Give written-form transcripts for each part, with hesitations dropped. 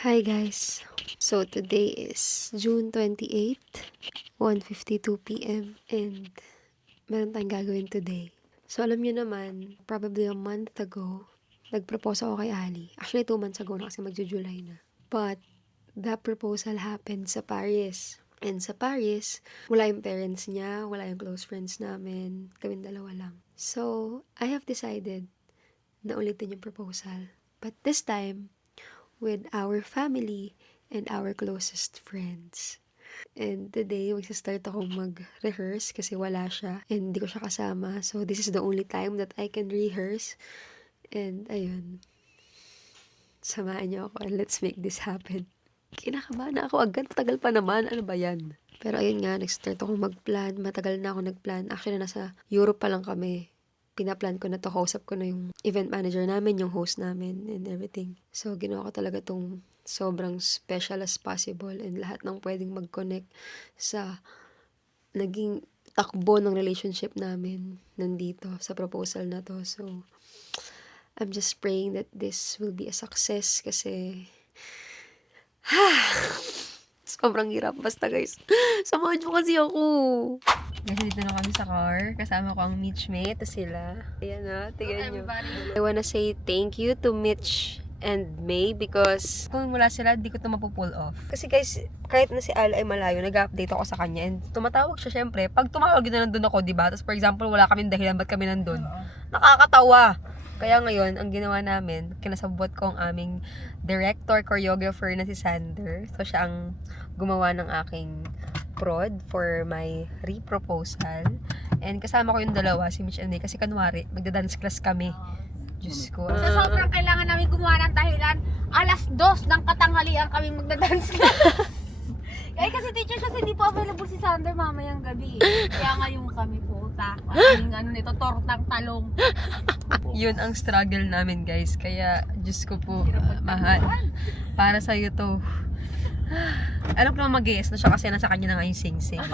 Hi guys! So today is June 28th, 1:52 p.m. and meron tayong gagawin today. So alam niyo naman, probably a month ago, nag-propose ako kay Ali. Actually 2 months ago na kasi magjo-July na. But that proposal happened sa Paris. And sa Paris, wala yung parents niya, wala yung close friends namin, kaming dalawa lang. So I have decided na ulitin yung proposal. But this time, with our family and our closest friends. And today, magsa-start akong mag-rehearse kasi wala siya and hindi ko siya kasama. So, this is the only time that I can rehearse. And, ayun. Samahan niyo ako and let's make this happen. Kinakabahan na ako agad. Tagal pa naman. Ano ba yan? Pero ayun nga, nag-start akong mag-plan. Matagal na ako nag-plan. Actually, nasa Europe pa lang kami. Pinaplan ko na to, kausap ko na yung event manager namin, yung host namin, and everything. So, ginawa ko talaga tong sobrang special as possible and lahat ng pwedeng mag-connect sa naging takbo ng relationship namin nandito sa proposal na to. So, I'm just praying that this will be a success kasi sobrang hirap. Basta guys, samahan mo kasi ako. Kasi dito na kami sa car. Kasama ko ang Mitchmate. Sila. Ayan na. Tignan nyo. I wanna say thank you to Mitch and May because kung wala sila, di ko ito mapupull off. Kasi guys, kahit na si Al ay malayo, nag-update ako sa kanya and tumatawag siya syempre. Pag tumawag na nandun ako, diba? Tapos for example, wala kaming dahilan ba't kami nandun. Nakakatawa. Kaya ngayon, ang ginawa namin, kinasabot ko ang aming director, choreographer na si Sander. So, siya ang gumawa ng aking prod for my re-proposal. And kasama ko yung dalawa, si Mitch and May, kasi kanwari, magda-dance class kami. Diyos ko. Sa sobrang kailangan namin gumawa ng dahilan, 2:00 ng katanghalian kami magda-dance class. Kasi teacher siya, hindi po available si Sander mamayang gabi. Kaya ngayon kami po, nito, tortang talong. Yun ang struggle namin, guys. Kaya, Diyos ko po, mahal. Para sa'yo to. Alam ko naman mag-guess na siya kasi nasa kanya na nga yung sing-sing.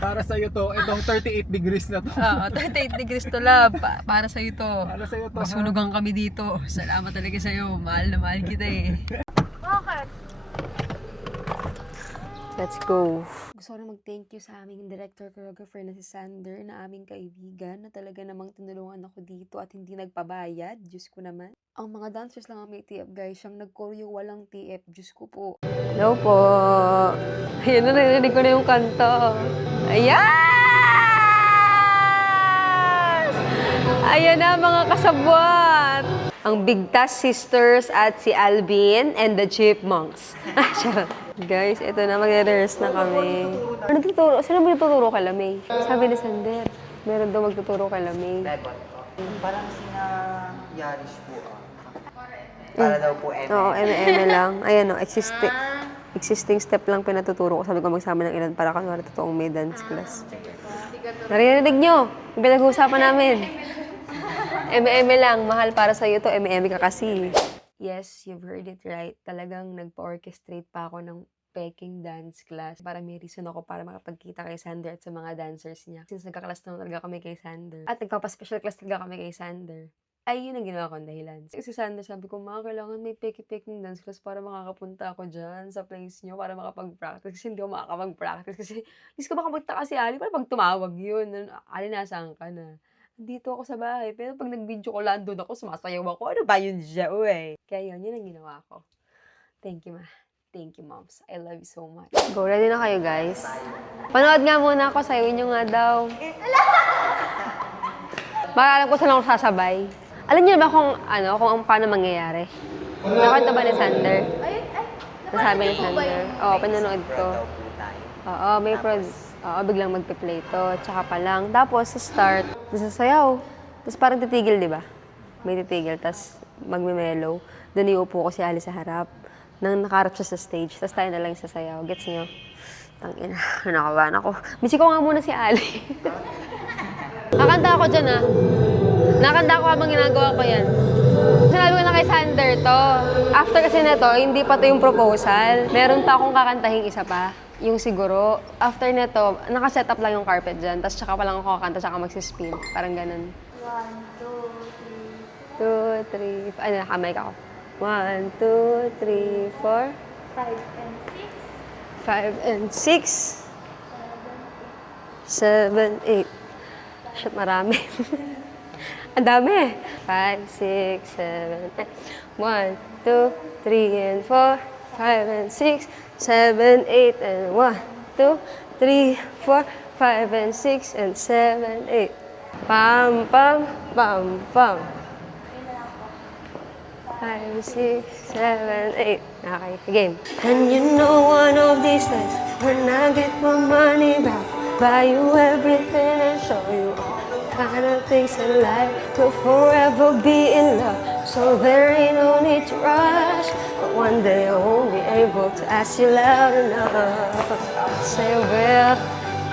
Para sa'yo to, itong 38 degrees na to. Oo, 38 degrees to love. Para sa'yo to. Para sa'yo to. Masunugan kami dito. Salamat talaga sa'yo. Mahal na mahal kita eh. Bakit? Let's go. Gusto ko na mag-thank you sa aming director choreographer na si Sander, na aming kaibigan, na talaga namang tinulungan ako dito at hindi nagpabayad. Diyos ko naman. Ang mga dancers lang ang may TF, guys. Siyang nag-choreo walang TF. Diyos ko po. Hello po. Ayan na, narinig ko na yung kanta. Ayan! Ayan na mga kasabwat. Ang Bigtas Sisters at si Alvin and the Chipmunks. Guys, ito na, magre-rehearse na kami. Sino magtuturo kay Lamay? Sabi ni Sander, meron daw magtuturo kay Lamay. Parang sina Yaris po. Para daw po eme. Oo, eme lang. Ayan o, existing step lang pinatuturo ko. Sabi ko magsama ng ilan para kanwari totoong may dance class. Narinig nyo? Yung pinag-uusapan namin. Eme lang, mahal para sa'yo to. Eme ka kasi. Yes, you've heard it right. Talagang nagpa-orchestrate pa ako ng Peking dance class para may reason ako para makapagkita kay Sander at sa mga dancers niya. Since nagka-class naman talaga kami kay Sander. At nagpapa-special class talaga kami kay Sander. Ay, yun ang ginawa kong dahilan. Kasi Sander, sabi ko, kailangan may Peking dance class para makakapunta ako dyan sa place nyo para makapag-practice. Kasi hindi ako makakapag-practice. Kasi, ko baka magtaka si Ali para pag tumawag yun. Ali, nasaan ka na? Dito ako sa bahay. Pero pag nag-video ko, landon ako, sumasayaw ako. Ano ba yun siya, uy? Kaya yun ang ginawa ko. Thank you, ma. Thank you, moms. I love you so much. Go, ready na kayo, guys? Panood nga muna ako. Sayawin nyo nga daw. Baka alam ko saan ako sasabay. Alam niyo ba kung paano mangyayari? Nakanta ba ni Sander? Nasabi ni Sander. Oo, pinanood ko. Oo, may biglang magpe-play to. Tsaka pa lang. Tapos, sa start, nasasayaw. Tapos parang titigil, di ba? May titigil. Tapos, magme-mellow. Doon iupo ko si Ali sa harap. Nang nakaharap siya sa stage. Tapos tayo na lang sasayaw. Gets niyo? Tangina. Nakabahan ako. Misi ko nga muna si Ali. Nakanta ako dyan, ah. Nakanta ako habang ginagawa ko yan. Sinabi ko na kay Sander to. After kasi na to, hindi pa to yung proposal. Meron pa akong kakantahing isa pa. Yung siguro, after nito, nakaset up lang yung carpet dyan. Tapos tsaka pa lang ako kakanta, tsaka magsispin. Parang ganun. 1, 2, 3. 2, 3. Ay, nakamay ako. 1, 2, 3, 4. 5 and 6. 5 and 6. 7, 8. Shit, marami. Ang dami. 5, 6, 7, 8. 1, 2, 3, and 4. 5 and 6, 7, 8, and 1, 2, 3, 4, 5 and 6, and 7, 8. Pam, pam, pam, pam. 5, 6, 7, 8. Okay, game. And you know one of these days, when I get my money back, buy you everything and show you all the kind of things in life. We'll forever be in love, so there ain't no need to rush. But one day I won't be able to ask you loud enough. Say, will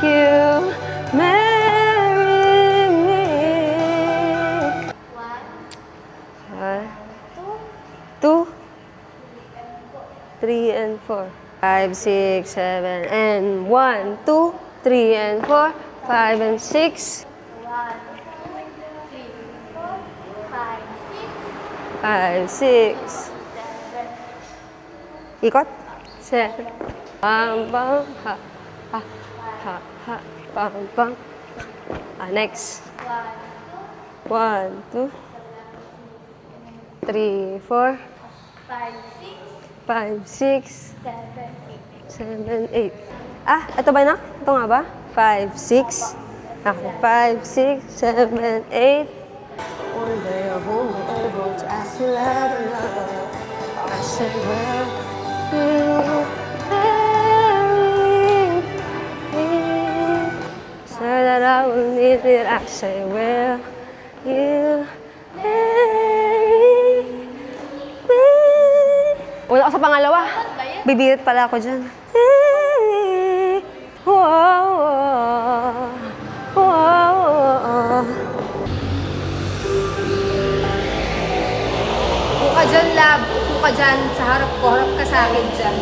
you marry me? 2, 3, and 4. 5, 6, 7, and 1, 2, 3, and 4. 5 and 6. 1, 2, 3, 4, 5, 6, 5, 6. 7. Ikot. 7. Pam, pam, ha. Ha, ha, ha. Pam, pam. Next. 1, 2, 3, 4. 5, 6, 7, 8. Ito ba na? Ito nga ba? 5, 6. Ako, 5, 6, 7, 8. One day I won't be able to ask you loud enough. I said, well, you marry me? So that I will need it. I say, well, you marry me? Una ako sa pangalawa. Bibirit pala ako dyan. Upo ka dyan, love. Upo ka dyan. Sa harap ko. Harap ka sa akin dyan.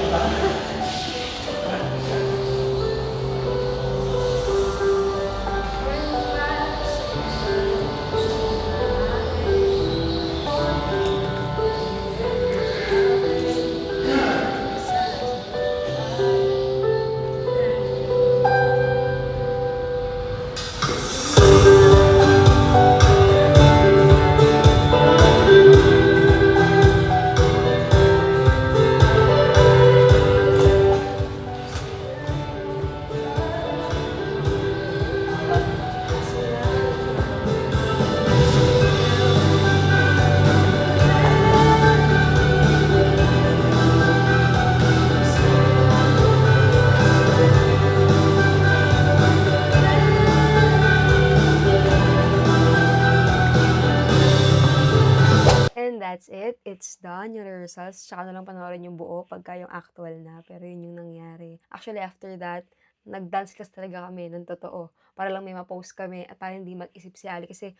And that's it. It's done. Yung rehearsals. Tsaka na lang panoorin yung buo pagka yung actual na. Pero yun yung nangyari. Actually, after that, nag-dance class talaga kami ng totoo. Para lang may ma-post kami at para hindi mag-isip si Ali. Kasi,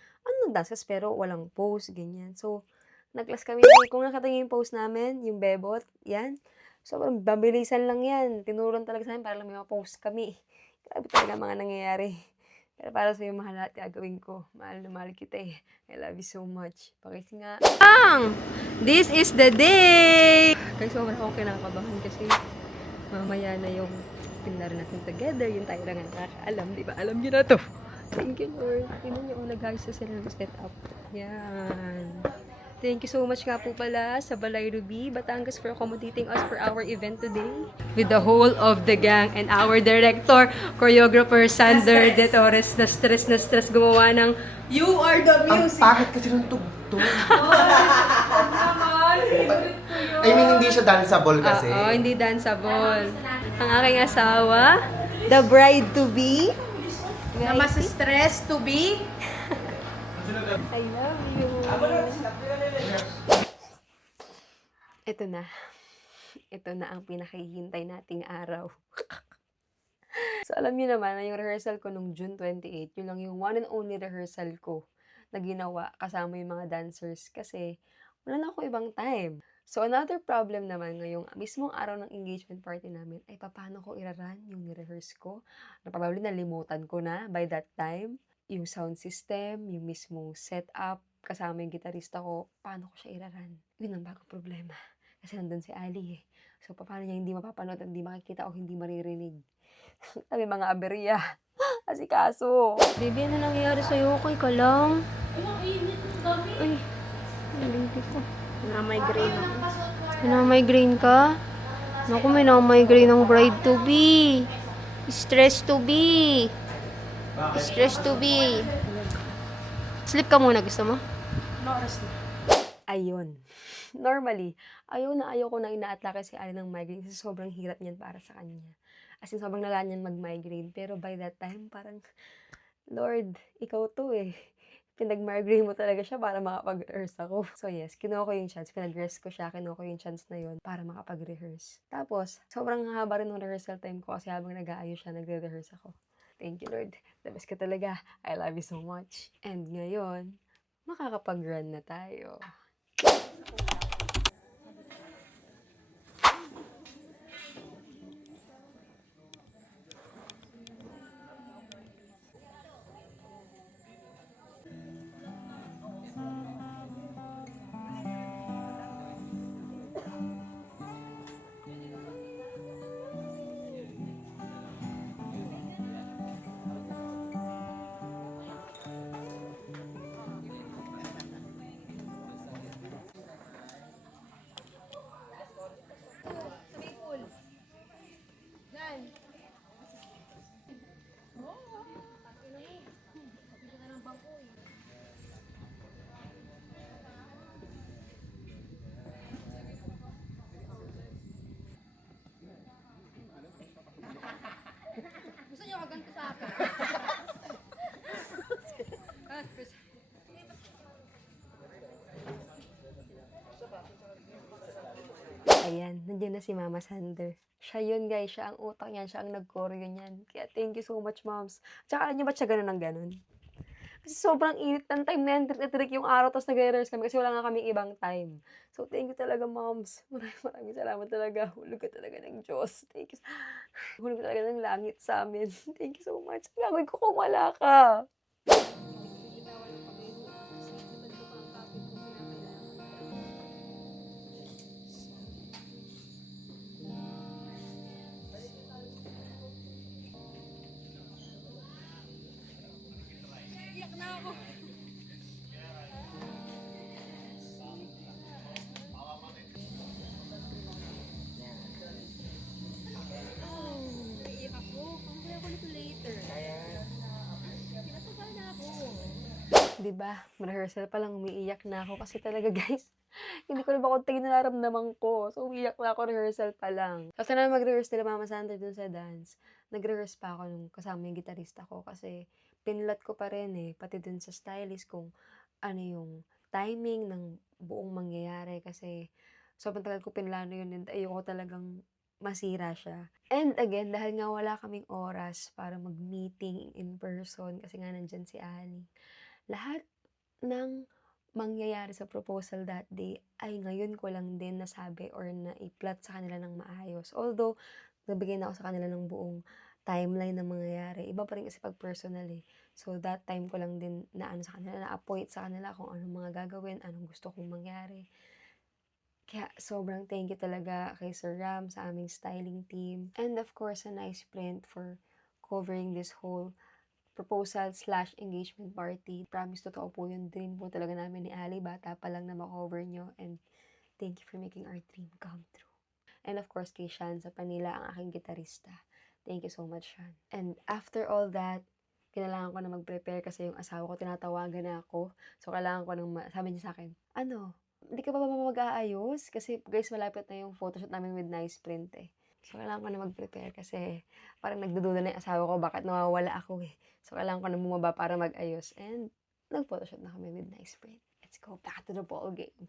dance class pero walang post, ganyan. So, nag-class kami. Kung nakatingin yung post namin, yung bebot, yan. So, babilisan lang yan. Tinuruan talaga sa amin para lang may ma-post kami. Grabe talaga mga nangyayari. Pero para sa'yo, mahal lahat gagawin ko. Mahal na mahal kita eh. I love you so much. Pakisi nga. This is the day! Guys, sobrang akong kinakabahan kasi mamaya na yung pinlaro natin together. Yung tayo lang ang nakakaalam. Di ba? Alam niyo na to. Thank you, Lord. Tingnan niyo kung nag-ayos na sila ng setup. Yan. Thank you so much nga po pala sa Balay Ruby, Batangas for accommodating us for our event today. With the whole of the gang and our director, choreographer Sander De Torres na stress gumawa ng You are the Ang music. pangit kasi ng tugtog. I mean, hindi siya danceable kasi. Oo, hindi danceable. Ang aking asawa, the bride-to-be. Na mas stress to be. I love you. Ito na. Ito na ang pinakahihintay nating araw. So, alam niyo naman na yung rehearsal ko nung June 28, yun lang yung one and only rehearsal ko na ginawa kasama yung mga dancers kasi wala na ako ibang time. So, another problem naman ngayong mismong araw ng engagement party namin ay paano ko iraran yung ni-rehearse ko. Na probably nalimutan ko na by that time. Yung sound system, yung mismong setup, kasama yung gitarista ko, paano ko siya iraran? Yun ang bagong problema. Kasi nandun si Ali eh. So, paano niya hindi mapapanood at hindi makikita o hindi maririnig? Sabi mga aberya. Asikaso. Baby, ano nangyayari sa'yo? Okay ka lang? Ay, ang baby ko. Na-migraine ako. Migraine ka? Naku, may migraine ng bride to be. Stress to be. Stress to be. Sleep ka muna, gusto mo? Oras na. Ayun. Normally, ayaw ko na inaatake si Ali ng migraine kasi sobrang hirap niyan para sa kanya. As in, sobrang lala niyan mag-migraine. Pero by that time, parang, Lord, ikaw to eh. Pinag-migraine mo talaga siya para makapag-rehearse ako. So yes, kinuha ko yung chance. Pinag-rest ko siya, kinuha ko yung chance na yun para makapag-rehearse. Tapos, sobrang haba rin ng rehearsal time ko kasi habang nag-aayos siya, nagre-rehearse ako. Thank you, Lord. The best ka talaga. I love you so much. And ngayon, makakapag-run na tayo. Ayan, nandiyan na si Mama Sander. Siya yun, guys. Siya ang utak niyan. Siya ang nag-choreo niyan. Kaya thank you so much, moms. Tsaka alam niyo ba't siya ganun ng ganun? Kasi sobrang init ng time na yan. Trick yung araw, tapos nag-rehearse kami kasi wala nga kaming ibang time. So, thank you talaga, moms. Maraming salamat talaga. Hulog ka talaga ng Diyos. Thank you. Hulog ka talaga ng langit sa amin. Thank you so much. Gagawin ko kung wala ka. Diba? Rehearsal pa lang umiiyak na ako kasi talaga guys, hindi ko na makontain na nararamdaman ko. So, umiiyak na ako rehearsal pa lang. After na mag-rehearse nila Mama Sandra dun sa dance, nag-rehearse pa ako nung kasama yung gitarista ko kasi pinlat ko pa rin eh, pati dun sa stylist kung ano yung timing ng buong mangyayari kasi sobrang tagal ko pinlano yun and ayoko talagang masira siya. And again, dahil nga wala kaming oras para mag-meeting in person kasi nga nandyan si Ali, lahat ng mangyayari sa proposal that day ay ngayon ko lang din nasabi or na-plot sa kanila ng maayos. Although, nabigay na ako sa kanila ng buong timeline ng mangyayari. Iba pa rin kasi pag personal eh. So, that time ko lang din na ano sa kanila, na-appoint sa kanila kung anong mga gagawin, anong gusto kong mangyari. Kaya sobrang thank you talaga kay Sir Ram sa aming styling team. And of course, a nice print for covering this whole proposal/engagement party. Promise, totoo po yung dream po talaga namin ni Ali. Bata pa lang na makover nyo. And thank you for making our dream come true. And of course, kay Shan sa Panila, ang aking gitarista. Thank you so much, Shan. And after all that, kailangan ko na mag-prepare kasi yung asawa ko, tinatawagan na ako. So, kailangan ko nang, sabi niya sa akin, ano, hindi ka pa ba mag-aayos? Kasi guys, malapit na yung photoshoot namin with Nice Print eh. So, kailangan ko na mag-prepare kasi parang nagdududa na yung asawa ko bakit nawawala ako eh. So, kailangan ko na bumaba para mag-ayos. And, nag-photoshoot na kami with Nice Print. Let's go back to the ball game.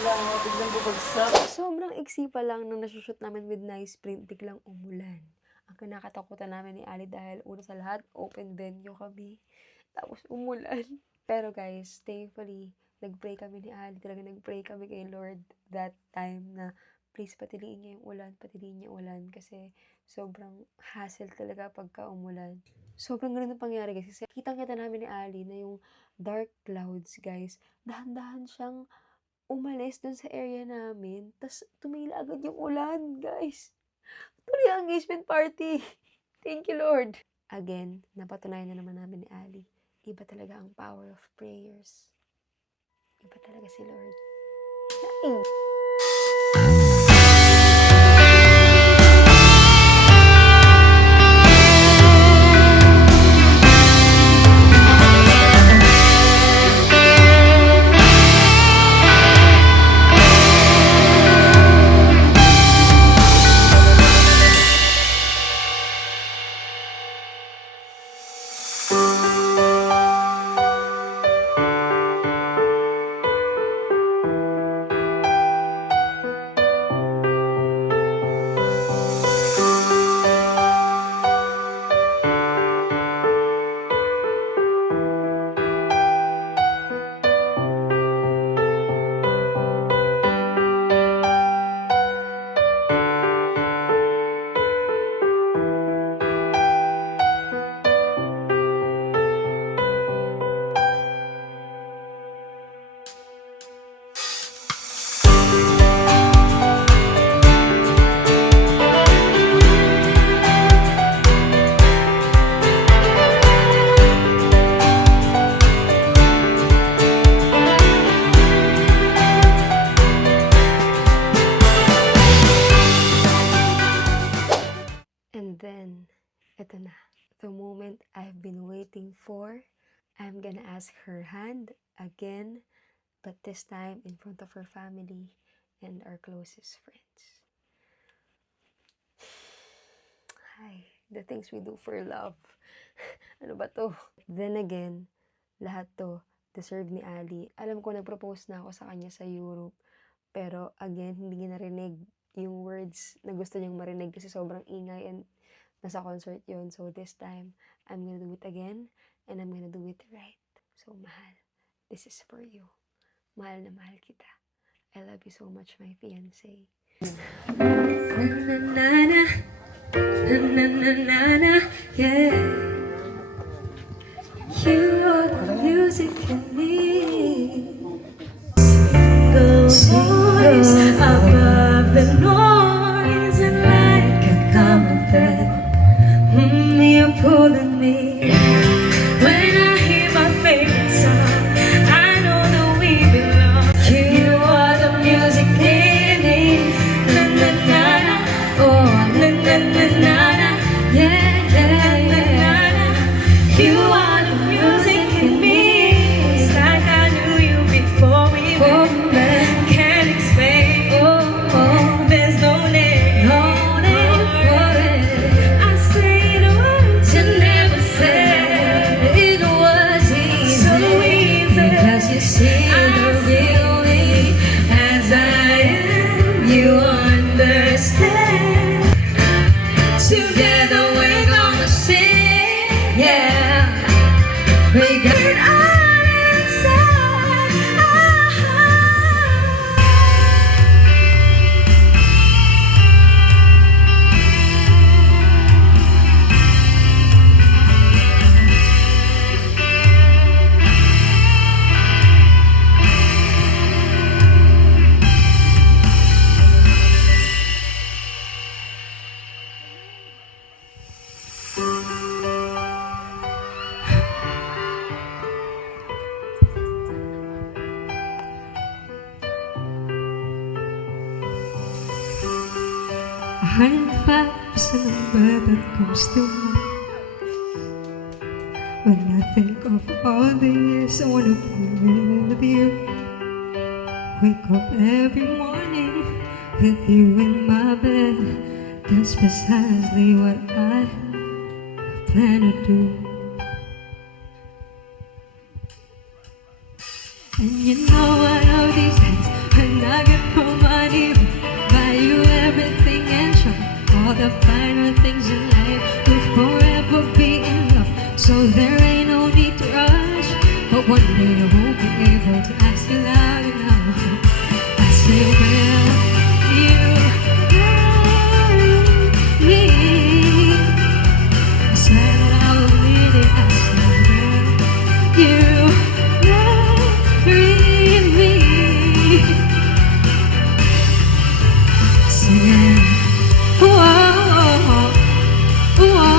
biglang bubagsak. Sobrang iksi pa lang nung nasushoot namin with nice print, biglang umulan. Ang kinakatakutan namin ni Ali dahil una sa lahat, open venue kami. Tapos umulan. Pero guys, thankfully, nag-pray kami ni Ali. Talaga nag-pray kami kay Lord that time na please patiliin niya yung ulan, patiliin niya yung ulan. Kasi sobrang hassle talaga pagka umulan. Sobrang ganun ang pangyari guys. Kasi kitang-kita namin ni Ali na yung dark clouds guys. Dahan-dahan siyang umalis dun sa area namin. Tapos tumila agad yung ulan guys. Tuloy ang engagement party. Thank you Lord. Again, napatunayan na naman namin ni Ali. Iba talaga ang power of prayers. Iba talaga si Lord. Laing. And then, eto na. The moment I've been waiting for. I'm gonna ask her hand again, but this time in front of her family and our closest friends. Hi, the things we do for love. Ano ba to? Then again, lahat to deserve ni Ali. Alam ko nag-propose na ako sa kanya sa Europe. Pero again, hindi niya narinig yung words na gusto niyang marinig kasi sobrang ingay and nasa concert yon. So this time, I'm gonna do it again and I'm gonna do it right. So mahal, this is for you. Mahal na mahal kita. I love you so much, my fiancé. Na na na na, na na na na na, yeah. You are the music I need. Voice above the noise and like a common thread. You're pulling me. When I hear my favorite song, I know that we belong. You are the music in me. Na na na na, oh na na na na na, yeah yeah yeah. You are the music in me. It's like I knew you before we met. Can't explain. Oh oh, there's no name, no name for it. I say the words you never said. It was easy, so easy, because you see the real me as I am. You understand. Together we're gonna sing, yeah. We got it all inside. I'm 5% of where that comes to mind. When I think of all the years I wanna be with you. Wake up every morning with you in my bed. That's precisely what I plan to do. And you know one of these days When I get more money, buy you everything and show all the finer things in life. We'll forever be in love, so there ain't no need to rush. But one day I won't be able to ask you loud enough. I say, will you marry me? I swear that I will mean it. I say, will you marry me? Singing, whoa, whoa, whoa.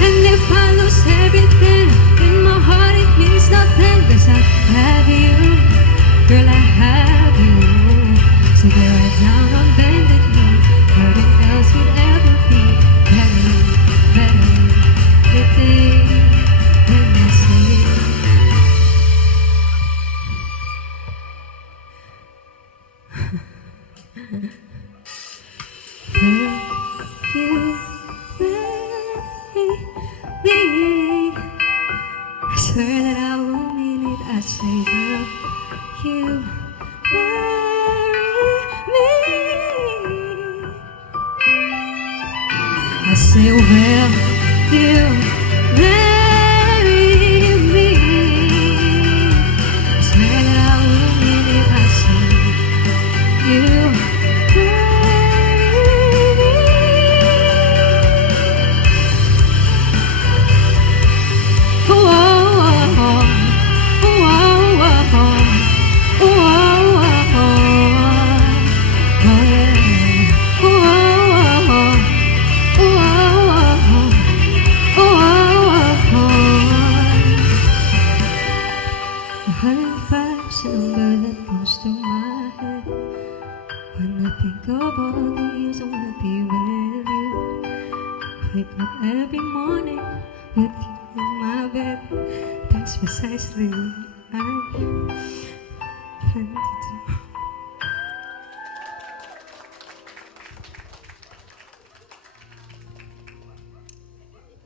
And if I lose everything, in my heart it means nothing. 'Cause I have you, girl, I have you. So go right down on bended knee. Nothing else would ever be better, better. You think when I say, will you marry me? I swear that I will mean it. I say, will you marry me? I say, will you marry me? I swear that I will mean it. I say, you marry me? Whoa, whoa, whoa, whoa, whoa, oh yeah. Whoa, $105's a number that comes to my head when I think of all the years I wanna be with you. Wake up every morning with you in my bed. That's precisely what I plan to do.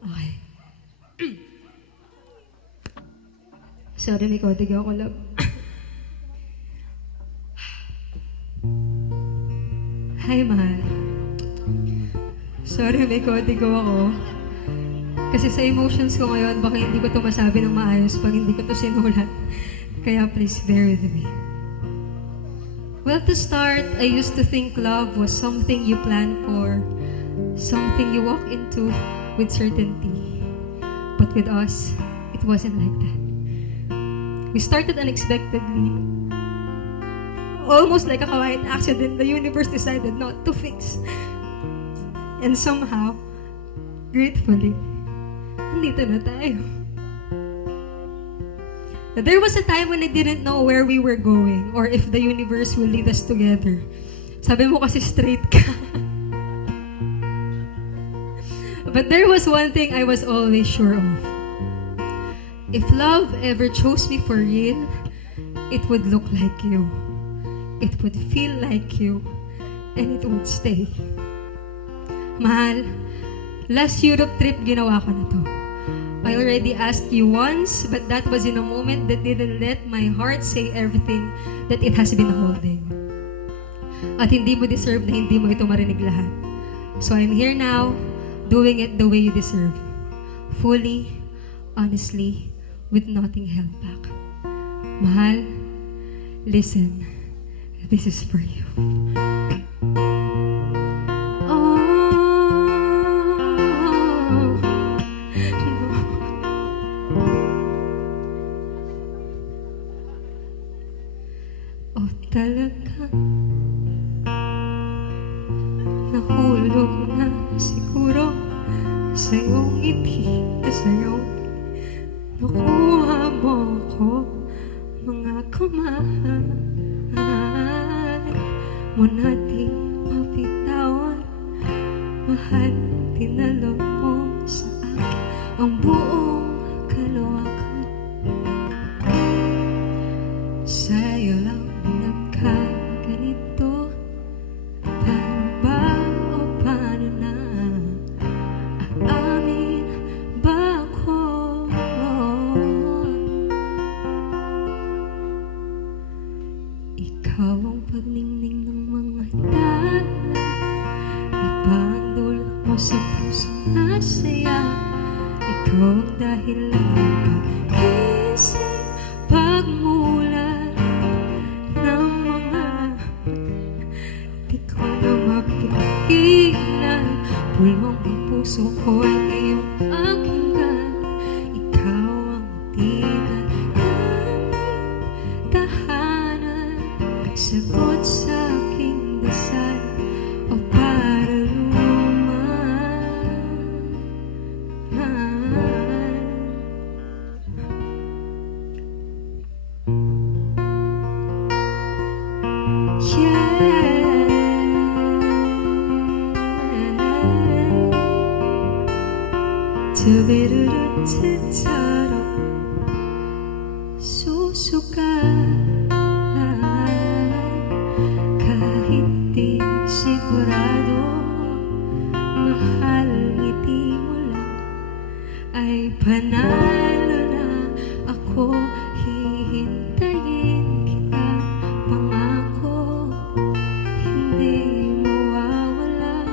Okay. Sorry, may kodig ako, love. Hi, mahal. Sorry, may kodig ako. Kasi sa emotions ko ngayon, baka hindi ko to masabi ng maayos pag hindi ko to sinulat. Kaya please bear with me. Well, to start, I used to think love was something you plan for, something you walk into with certainty. But with us, it wasn't like that. We started unexpectedly. Almost like a quiet accident, the universe decided not to fix. And somehow, gratefully, nandito na tayo. There was a time when I didn't know where we were going or if the universe will lead us together. Sabi mo kasi straight ka. But there was one thing I was always sure of. If love ever chose me for real, it would look like you. It would feel like you. And it would stay. Mahal, last Europe trip ginawa ko na to. I already asked you once, but that was in a moment that didn't let my heart say everything that it has been holding. At hindi mo deserve na hindi mo ito marinig lahat. So I'm here now, doing it the way you deserve. Fully, honestly, with nothing held back. Mahal, listen, this is for you. Oh, talaga nahulog na siguro sa iyong ngiti, sa iyong nakuha mo ko, mga kamahal mo nating mapitawan. Mahal, tinalo mo sa akin ang buong kalawakan. Sa'yo lang nagkaganito. Paano ba o paano na? Aamin ba ako? masaya. Ikaw ang dahilan pagising pagmulan ng mga di ko na mapigilan. Pulong ang puso ko ay iyong akinggan. Ikaw ang tinananging tahanan, sagot sa aking dasal o 두비르르트처럼 susukat kahit di sigurado. Mahal, ngiti mo lang ay panalo na. Ako hihintayin kita, pangako hindi mawawala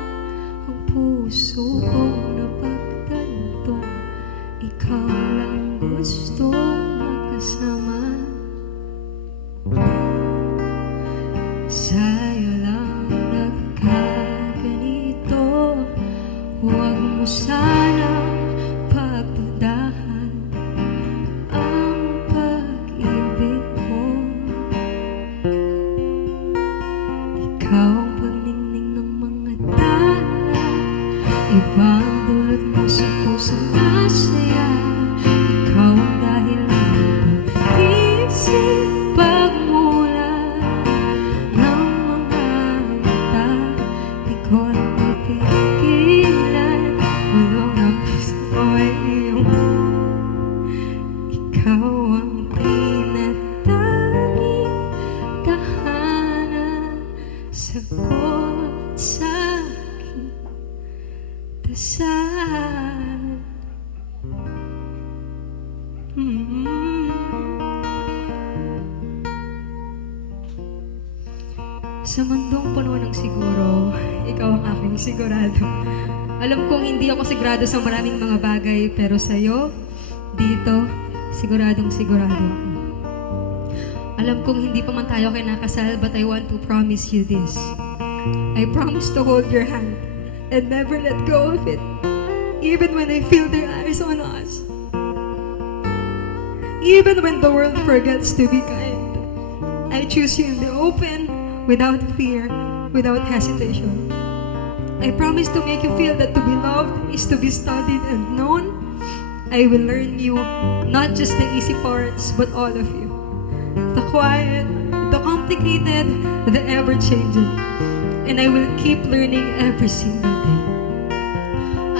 ang puso kong napagtanto. Ikaw lang gusto makasama, sa'yo lang nagkaganito. Huwag mo sanang pagdudahan ang pag-ibig ko. Ikaw ang pagningning ng mga tala, ibang dulot mo sa pusong masaya. Ikaw ang dahilan pagising pagmulan ng mga mata. Di ko na mapigilan, bulong na puso ko ay iyong. Ikaw ang tinatanging tahanan, sagot sa aking dasal. Sa mundong puno ng siguro, ikaw ang aking sigurado. Alam kong hindi ako sigurado sa maraming mga bagay, pero sa'yo, dito, siguradong sigurado ako. Alam kong hindi pa man tayo kinakasal, but I want to promise you this. I promise to hold your hand and never let go of it, even when I feel their eyes on us. Even when the world forgets to be kind, I choose you in the open, without fear, without hesitation. I promise to make you feel that to be loved is to be studied and known. I will learn you, not just the easy parts, but all of you. The quiet, the complicated, the ever-changing. And I will keep learning every single day.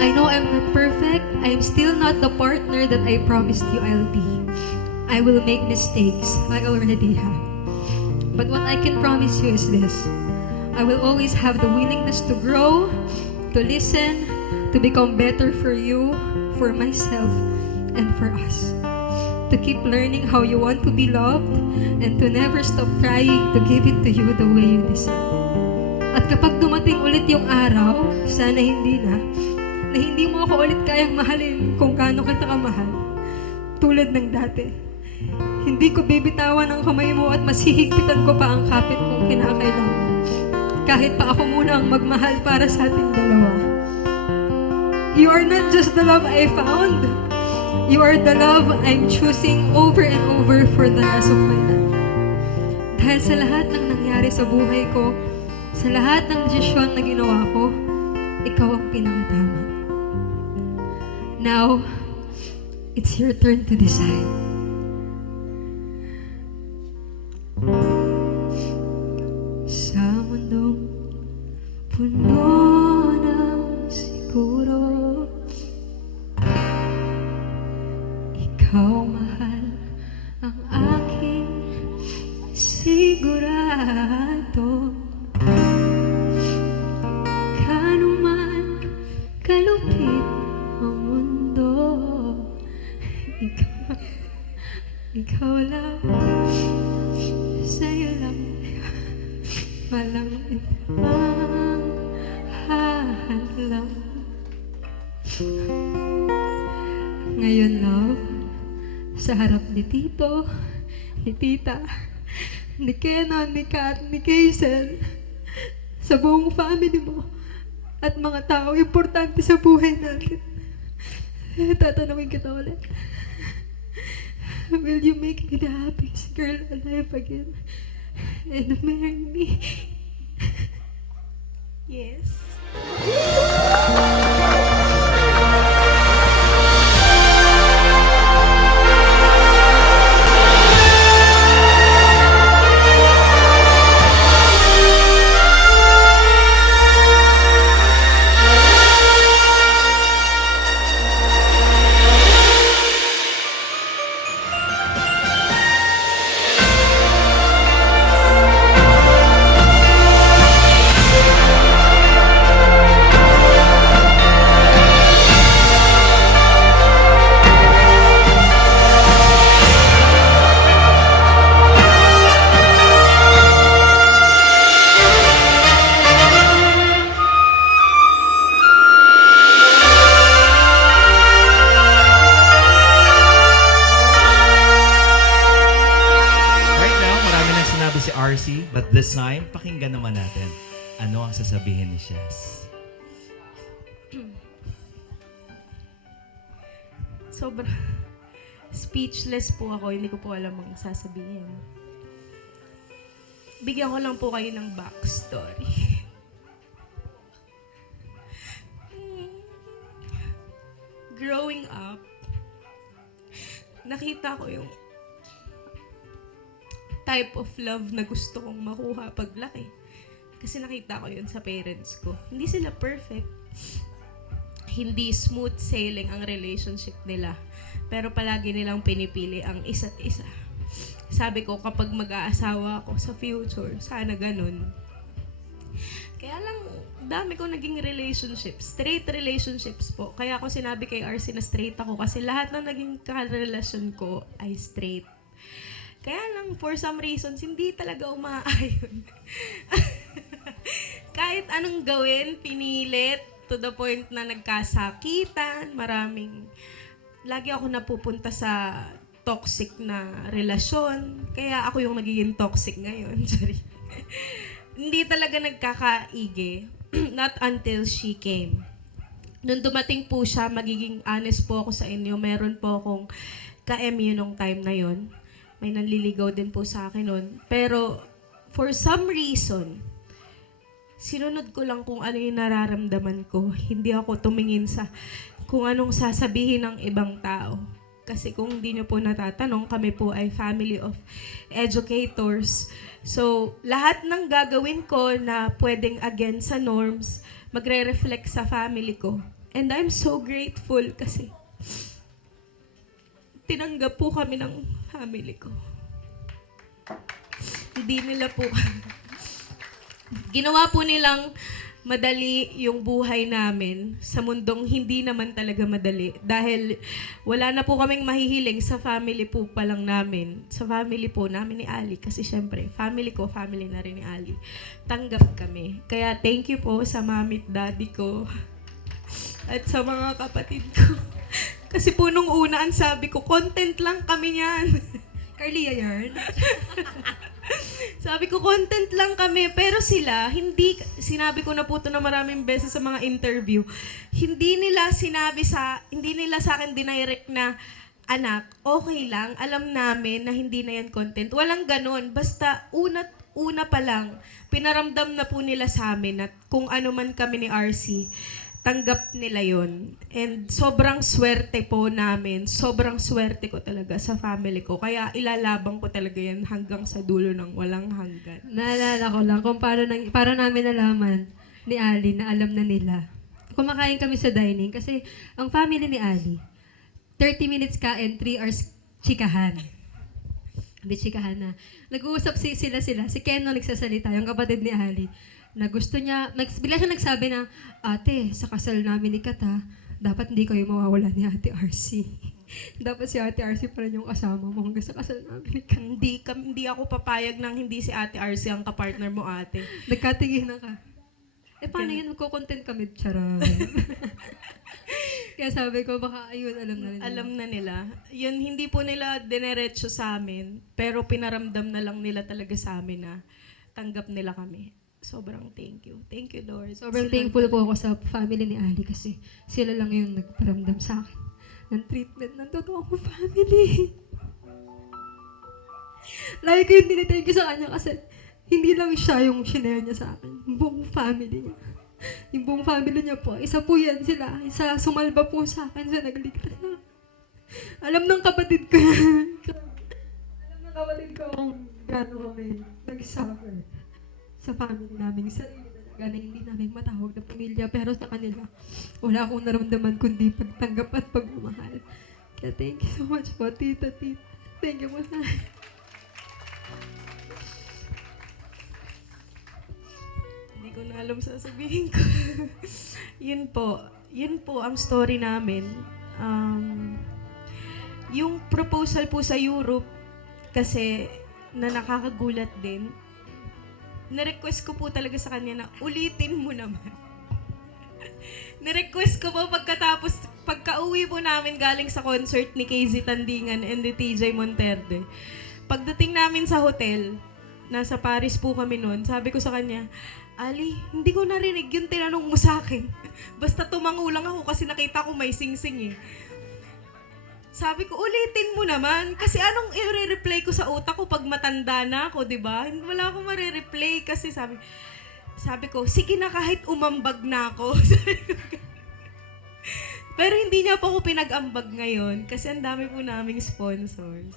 I know I'm not perfect. I'm still not the partner that I promised you I'll be. I will make mistakes. I already have. But what I can promise you is this. I will always have the willingness to grow, to listen, to become better for you, for myself, and for us. To keep learning how you want to be loved, and to never stop trying to give it to you the way you deserve. At kapag dumating ulit yung araw, sana hindi na hindi mo ako ulit kayang mahalin kung gaano kita kamahal, tulad ng dati. Hindi ko bibitawan ang kamay mo at mas hihigpitan ko pa ang kapit kong kinakailangan. Kahit pa ako muna ang magmahal para sa ating dalawa. You are not just the love I found. You are the love I'm choosing over and over for the rest of my life. Dahil sa lahat ng nangyari sa buhay ko, sa lahat ng desisyon na ginawa ko, ikaw ang pinakatama. Now, it's your turn to decide. Sa mundong puno ng siguro, ikaw mahal ang aking sigurado. Kano man kalupit ang mundo, ikaw lang, sa'yo lang, walang ibang hahanlang. Ngayon, love, sa harap ni Tito, ni Tita, ni Kenan, ni Kat, ni Kaisen, sa buong family mo, at mga tao importante sa buhay natin. Tatanungin kita ulit. Will you make me the happiest girl alive again? And marry me? Yes. Right now, marami nang sinabi si RC, but this time, pakinggan naman natin ano ang sasabihin ni Shaz. Sobrang speechless po ako. Hindi ko po alam ang sasabihin. Bigyan ko lang po kayo ng backstory. Growing up, nakita ko yung type of love na gusto kong makuha paglaki. Kasi nakita ko yun sa parents ko. Hindi sila perfect. Hindi smooth sailing ang relationship nila. Pero palagi nilang pinipili ang isa't isa. Sabi ko, kapag mag-aasawa ako sa future, sana ganun. Kaya lang, dami ko naging relationships. Straight relationships po. Kaya ako sinabi kay RC na straight ako kasi lahat ng naging karelasyon ko ay straight. Kaya lang, for some reasons, hindi talaga umaayon. Kahit anong gawin, pinilit, to the point na nagkasakitan, lagi ako napupunta sa toxic na relasyon. Kaya ako yung nagiging toxic ngayon. Sorry. Hindi talaga nagkakaigi. Not until she came. Nung dumating po siya, magiging honest po ako sa inyo. Meron po akong ka-MU nung time na yon. May nanliligaw din po sa akin nun. Pero, for some reason, sinunod ko lang kung ano yung nararamdaman ko. Hindi ako tumingin sa kung anong sasabihin ng ibang tao. Kasi kung hindi nyo po natatanong, kami po ay family of educators. So, lahat ng gagawin ko na pwedeng against sa norms, magre-reflect sa family ko. And I'm so grateful kasi tinanggap po kami ng family ko. Hindi nila po ginawa po nilang madali yung buhay namin sa mundong hindi naman talaga madali. Dahil wala na po kaming mahihiling sa family po pa lang namin. Sa family po namin ni Ali. Kasi syempre, family ko, family na rin ni Ali. Tanggap kami. Kaya thank you po sa mami at daddy ko. At sa mga kapatid ko. Kasi po nung una, ang sabi ko, content lang kami niyan. Carlia yarn. Sabi ko, content lang kami. Pero sila, hindi, sinabi ko na po ito na maraming beses sa mga interview, hindi nila sa akin dinirect na, anak, okay lang, alam namin na hindi na yan content. Walang ganon. Basta una pa lang, pinaramdam na po nila sa amin at kung ano man kami ni RC, tanggap nila yon. And sobrang swerte po namin. Sobrang swerte ko talaga sa family ko. Kaya ilalabang ko talaga yan hanggang sa dulo ng walang hanggan. Naalala ko lang kung para namin nalaman ni Ali na alam na nila. Kumakain kami sa dining kasi ang family ni Ali, 30 minutes kain, 3 hours chikahan. Hindi chikahan na. Nag-uusap sila. Si Ken nagsasalita, yung kapatid ni Ali, na gusto niya, bigla siya nagsabi na, ate, sa kasal namin ni Kata, dapat hindi kayo mawawala ni Ate RC. Dapat si Ate RC pa rin yung kasama mo hanggang sa kasal namin ni Kata. Hindi ako papayag nang hindi si Ate RC ang kapartner mo, ate. Nagkatingin na ka. Paano yun? Magko-content kami? Charot. Kaya sabi ko, baka ayun, alam na rin. Alam na nila. Yun, hindi po nila dinerecho sa amin, pero pinaramdam na lang nila talaga sa amin na tanggap nila kami. Sobrang thank you. Thank you, Lord. Sobrang Sila- thankful po ako sa family ni Ali kasi sila lang yung nagparamdam sa akin ng treatment ng totoong family. Lagi ko yung tinithank you sa kanya kasi hindi lang siya yung shinare niya sa akin. Yung buong family niya. Yung buong family niya po. Isa po yan sila. Isa sumalba po sa akin. Siya nagligtas na. Alam ng kapatid ko yan. Alam ng kapatid ko kung gaano kami nag-suffer sa family namin. Sarili talaga na hindi namin matawag na pamilya. Pero sa kanila, wala akong naramdaman kundi pagtanggap at pagmamahal. Kaya thank you so much po, tita. Thank you po sa Hindi ko na alam sasabihin ko. Yun po ang story namin. Yung proposal po sa Europe, kasi na nakakagulat din, na-request ko po talaga sa kanya na ulitin mo naman. Na-request ko po pagka-uwi po namin galing sa concert ni KZ Tandingan and ni TJ Monterde. Pagdating namin sa hotel, nasa Paris po kami noon, sabi ko sa kanya, Ali, hindi ko narinig yung tinanong mo sa akin. Basta tumango lang ako kasi nakita ko may sing-sing eh. Sabi ko, ulitin mo naman. Kasi anong i-replay ko sa utak ko pag matanda na ako, di ba? Wala akong marireplay kasi sabi ko, sige na kahit umambag na ako. Pero hindi niya po ako pinag-ambag ngayon kasi ang dami po naming sponsors.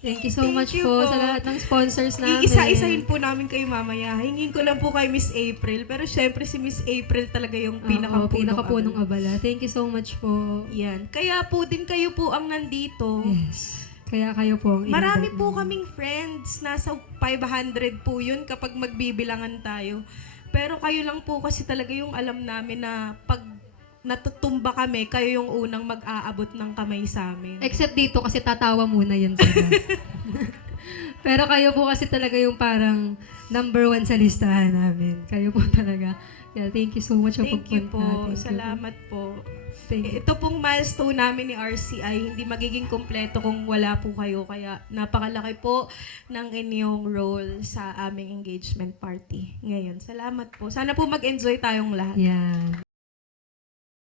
Thank you so Thank much you po po. sa lahat ng sponsors namin. Iisa-isahin po namin kayo mamaya. Hingin ko lang po kay Miss April. Pero syempre si Miss April talaga yung pinakapunong abala. Thank you so much po. Yan. Kaya po din kayo po ang nandito. Yes. Kaya kayo po. ang Marami in-invite po namin. kaming friends. Nasa 500 po yun kapag magbibilangan tayo. Pero kayo lang po kasi talaga yung alam namin na pag natutumba kami, kayo yung unang mag-aabot ng kamay sa amin. Except dito kasi tatawa muna yan sila. Pero kayo po kasi talaga yung parang number 1 sa listahan namin. Kayo po talaga. Yeah, thank you so much sa Thank you pagpunta. po. Thank you Salamat po. Thank you. Ito pong milestone namin ni RC ay hindi magiging kompleto kung wala po kayo. Kaya napakalaki po ng inyong role sa aming engagement party ngayon. Salamat po. Sana po mag-enjoy tayong lahat. Yeah.